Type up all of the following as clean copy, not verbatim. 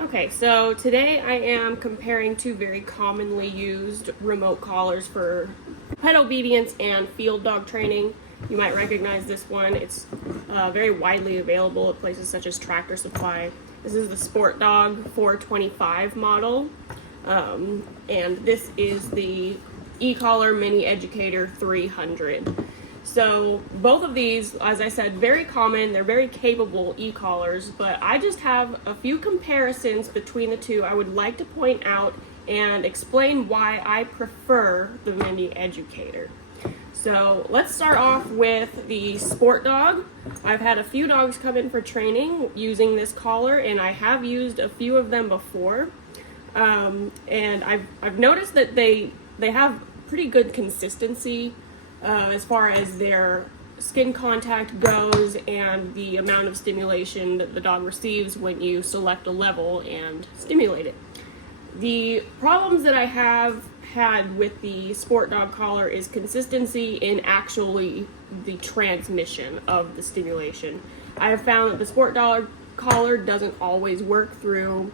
Okay, so today I am comparing two very commonly used remote collars for pet obedience and field dog training. You might recognize this one. It's very widely available at places such as Tractor Supply. This is the Sportdog 425 model, and this is the e-collar Mini Educator 300. So both of these, as I said, very common. They're very capable e-collars, but I just have a few comparisons between the two I would like to point out and explain why I prefer the Mini Educator. So let's start off with the Sportdog. I've had a few dogs come in for training using this collar, and I have used a few of them before. And I've noticed that they have pretty good consistency as far as their skin contact goes and the amount of stimulation that the dog receives when you select a level and stimulate it. The problems that I have had with the Sportdog collar is consistency in actually the transmission of the stimulation. I have found that the Sportdog collar doesn't always work through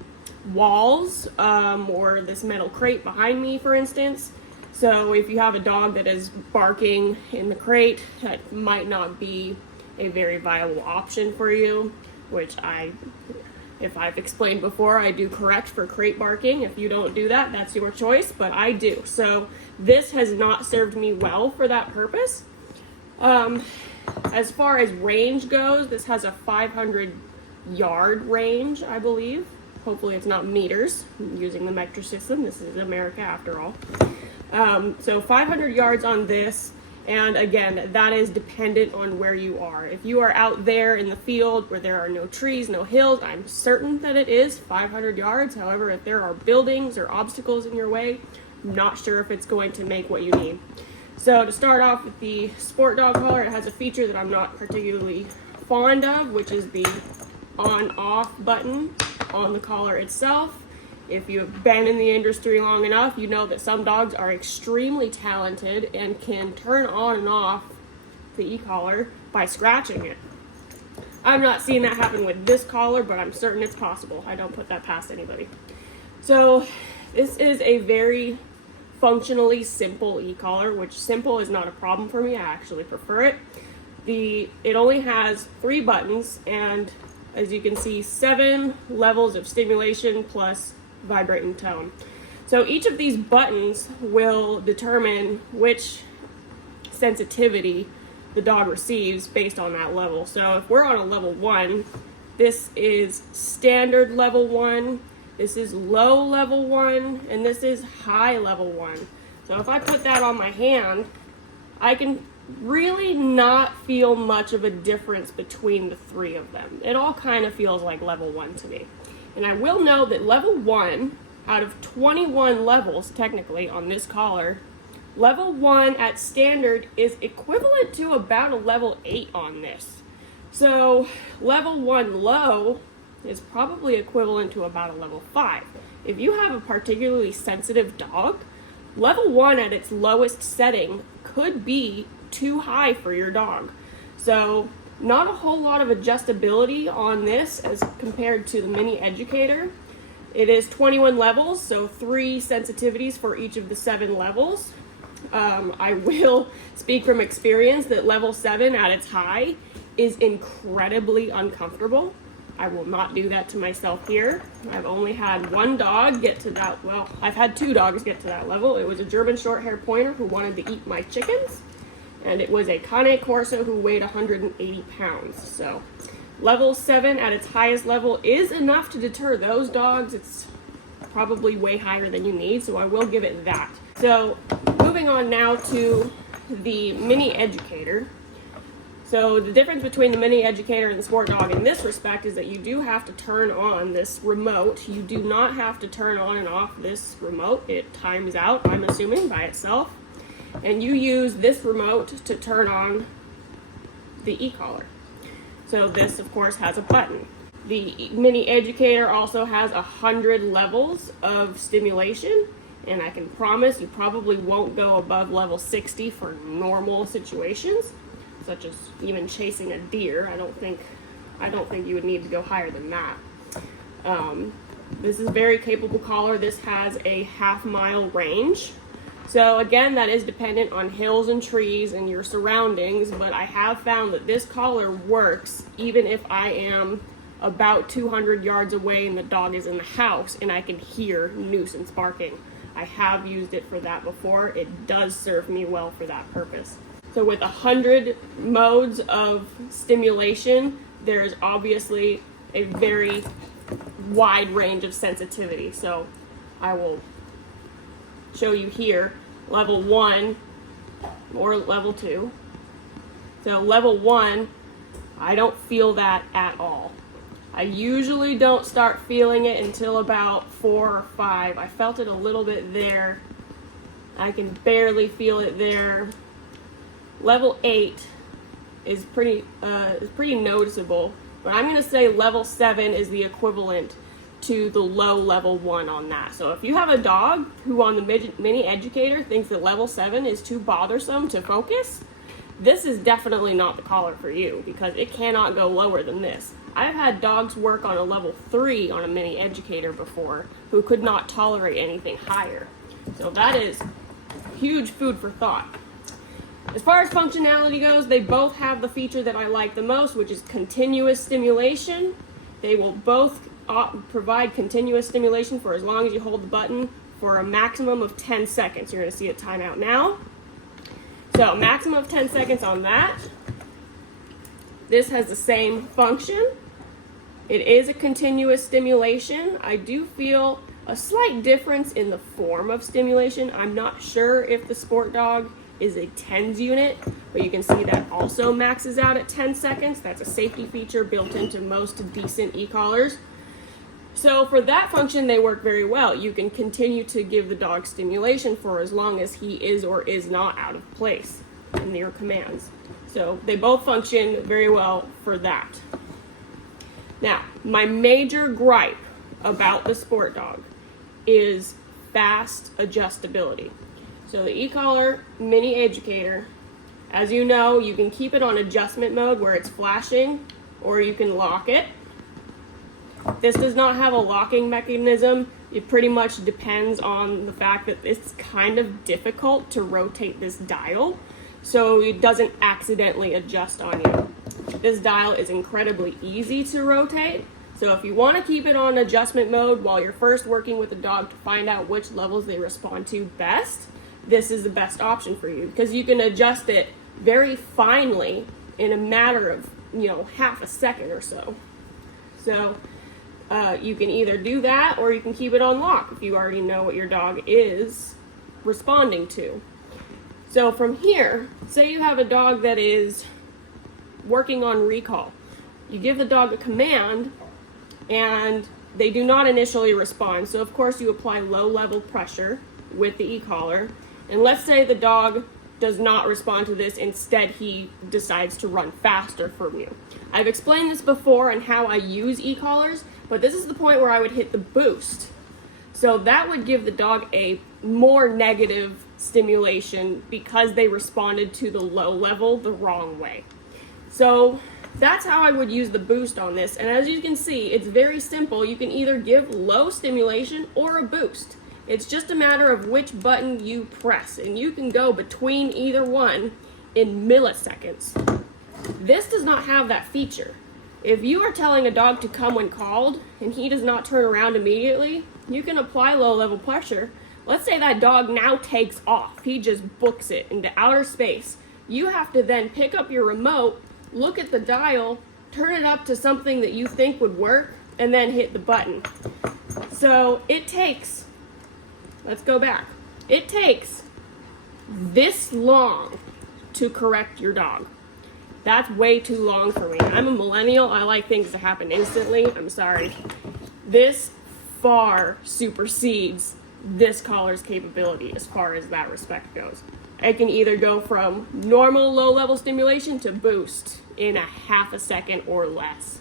walls or this metal crate behind me, for instance. So if you have a dog that is barking in the crate, that might not be a very viable option for you, which if I've explained before, I do correct for crate barking. If you don't do that, that's your choice, but I do. So this has not served me well for that purpose. As far as range goes, this has a 500-yard range, I believe. Hopefully it's not meters. I'm using the metric system. This is America after all. So 500 yards on this, and again, that is dependent on where you are. If you are out there in the field where there are no trees, no hills, I'm certain that it is 500 yards. However, if there are buildings or obstacles in your way, I'm not sure if it's going to make what you need. So to start off with the Sportdog collar, it has a feature that I'm not particularly fond of, which is the on-off button on the collar itself. If you have been in the industry long enough, you know that some dogs are extremely talented and can turn on and off the e-collar by scratching it. I'm not seeing that happen with this collar, but I'm certain it's possible. I don't put that past anybody. So this is a very functionally simple e-collar, which simple is not a problem for me. I actually prefer it. It only has 3 buttons, and as you can see, 7 levels of stimulation plus vibrate and tone. So each of these buttons will determine which sensitivity the dog receives based on that level. So if we're on a level 1, this is standard level 1, this is low level 1, and this is high level 1. So if I put that on my hand, I can really not feel much of a difference between the 3 of them. It all kind of feels like level 1 to me. And I will know that level 1, out of 21 levels technically on this collar, level 1 at standard is equivalent to about a level 8 on this. So level 1 low is probably equivalent to about a level 5. If you have a particularly sensitive dog, level 1 at its lowest setting could be too high for your dog. So not a whole lot of adjustability on this as compared to the Mini Educator. It is 21 levels, so 3 sensitivities for each of the 7 levels. I will speak from experience that level 7 at its high is incredibly uncomfortable. I will not do that to myself here. I've only had one dog get to that, well, I've had 2 dogs get to that level. It was a German Shorthair Pointer who wanted to eat my chickens, and it was a Cane Corso who weighed 180 pounds. So level 7 at its highest level is enough to deter those dogs. It's probably way higher than you need, so I will give it that. So moving on now to the Mini Educator. So the difference between the Mini Educator and the Sportdog in this respect is that you do have to turn on this remote. You do not have to turn on and off this remote. It times out, I'm assuming, by itself. And you use this remote to turn on the e-collar. So this, of course, has a button. The Mini Educator also has 100 levels of stimulation, and I can promise you probably won't go above level 60 for normal situations, such as even chasing a deer. I don't think you would need to go higher than that. This is a very capable collar. This has a half-mile range. So again, that is dependent on hills and trees and your surroundings, but I have found that this collar works even if I am about 200 yards away and the dog is in the house and I can hear nuisance barking. I have used it for that before. It does serve me well for that purpose. So with 100 modes of stimulation, there is obviously a very wide range of sensitivity. So I will show you here level 1 or level 2. So level 1, I don't feel that at all. I usually don't start feeling it until about 4 or 5. I felt it a little bit there. I can barely feel it there. Level 8 is pretty noticeable, but I'm going to say level 7 is the equivalent to the low level 1 on that. So if you have a dog who on the mini educator thinks that level 7 is too bothersome to focus, this is definitely not the collar for you because it cannot go lower than this. I've had dogs work on a level 3 on a mini educator before who could not tolerate anything higher. So that is huge food for thought. As far as functionality goes, they both have the feature that I like the most, which is continuous stimulation. They will both provide continuous stimulation for as long as you hold the button for a maximum of 10 seconds. You're going to see it time out now. So maximum of 10 seconds on that. This has the same function. It is a continuous stimulation. I do feel a slight difference in the form of stimulation. I'm not sure if the Sportdog is a TENS unit, but you can see that also maxes out at 10 seconds. That's a safety feature built into most decent e-collars. So for that function, they work very well. You can continue to give the dog stimulation for as long as he is or is not out of place in your commands. So they both function very well for that. Now, my major gripe about the Sportdog is fast adjustability. So the e-collar mini educator, as you know, you can keep it on adjustment mode where it's flashing, or you can lock it. This does not have a locking mechanism. It pretty much depends on the fact that it's kind of difficult to rotate this dial, so it doesn't accidentally adjust on you. This dial is incredibly easy to rotate, so if you want to keep it on adjustment mode while you're first working with the dog to find out which levels they respond to best, this is the best option for you because you can adjust it very finely in a matter of, half a second or so. So you can either do that or you can keep it on lock if you already know what your dog is responding to. So from here, say you have a dog that is working on recall. You give the dog a command and they do not initially respond. So of course you apply low level pressure with the e-collar. And let's say the dog does not respond to this. Instead, he decides to run faster from you. I've explained this before and how I use e-collars, but this is the point where I would hit the boost. So that would give the dog a more negative stimulation because they responded to the low level the wrong way. So that's how I would use the boost on this. And as you can see, it's very simple. You can either give low stimulation or a boost. It's just a matter of which button you press, and you can go between either one in milliseconds. This does not have that feature. If you are telling a dog to come when called and he does not turn around immediately, you can apply low level pressure. Let's say that dog now takes off. He just books it into outer space. You have to then pick up your remote, look at the dial, turn it up to something that you think would work, and then hit the button. So it takes, let's go back. It takes this long to correct your dog. That's way too long for me. I'm a millennial. I like things to happen instantly. I'm sorry. This far supersedes this collar's capability as far as that respect goes. I can either go from normal low-level stimulation to boost in a half a second or less.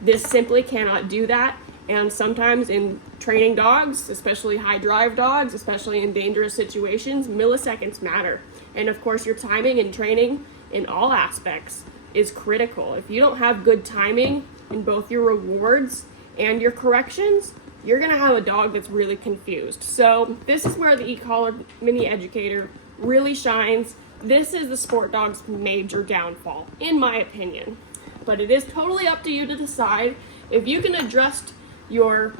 This simply cannot do that, and sometimes in training dogs, especially high-drive dogs, especially in dangerous situations, milliseconds matter. And of course, your timing and training in all aspects is critical. If you don't have good timing in both your rewards and your corrections, you're gonna have a dog that's really confused. So this is where the e-collar mini educator really shines. This is the Sportdog's major downfall, in my opinion. But it is totally up to you to decide. If you can adjust your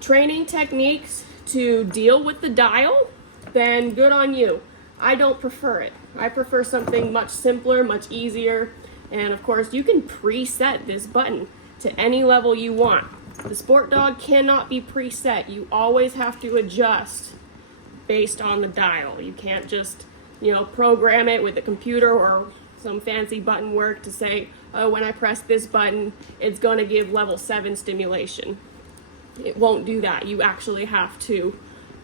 training techniques to deal with the dial, then good on you. I don't prefer it. I prefer something much simpler, much easier. And of course, you can preset this button to any level you want. The Sportdog cannot be preset. You always have to adjust based on the dial. You can't just, program it with a computer or some fancy button work to say, oh, when I press this button, it's going to give level 7 stimulation. It won't do that. You actually have to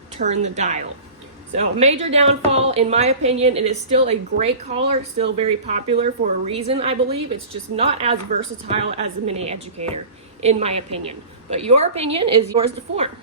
turn the dial. So major downfall, in my opinion. It is still a great collar, still very popular for a reason, I believe. It's just not as versatile as the mini educator, in my opinion. But your opinion is yours to form.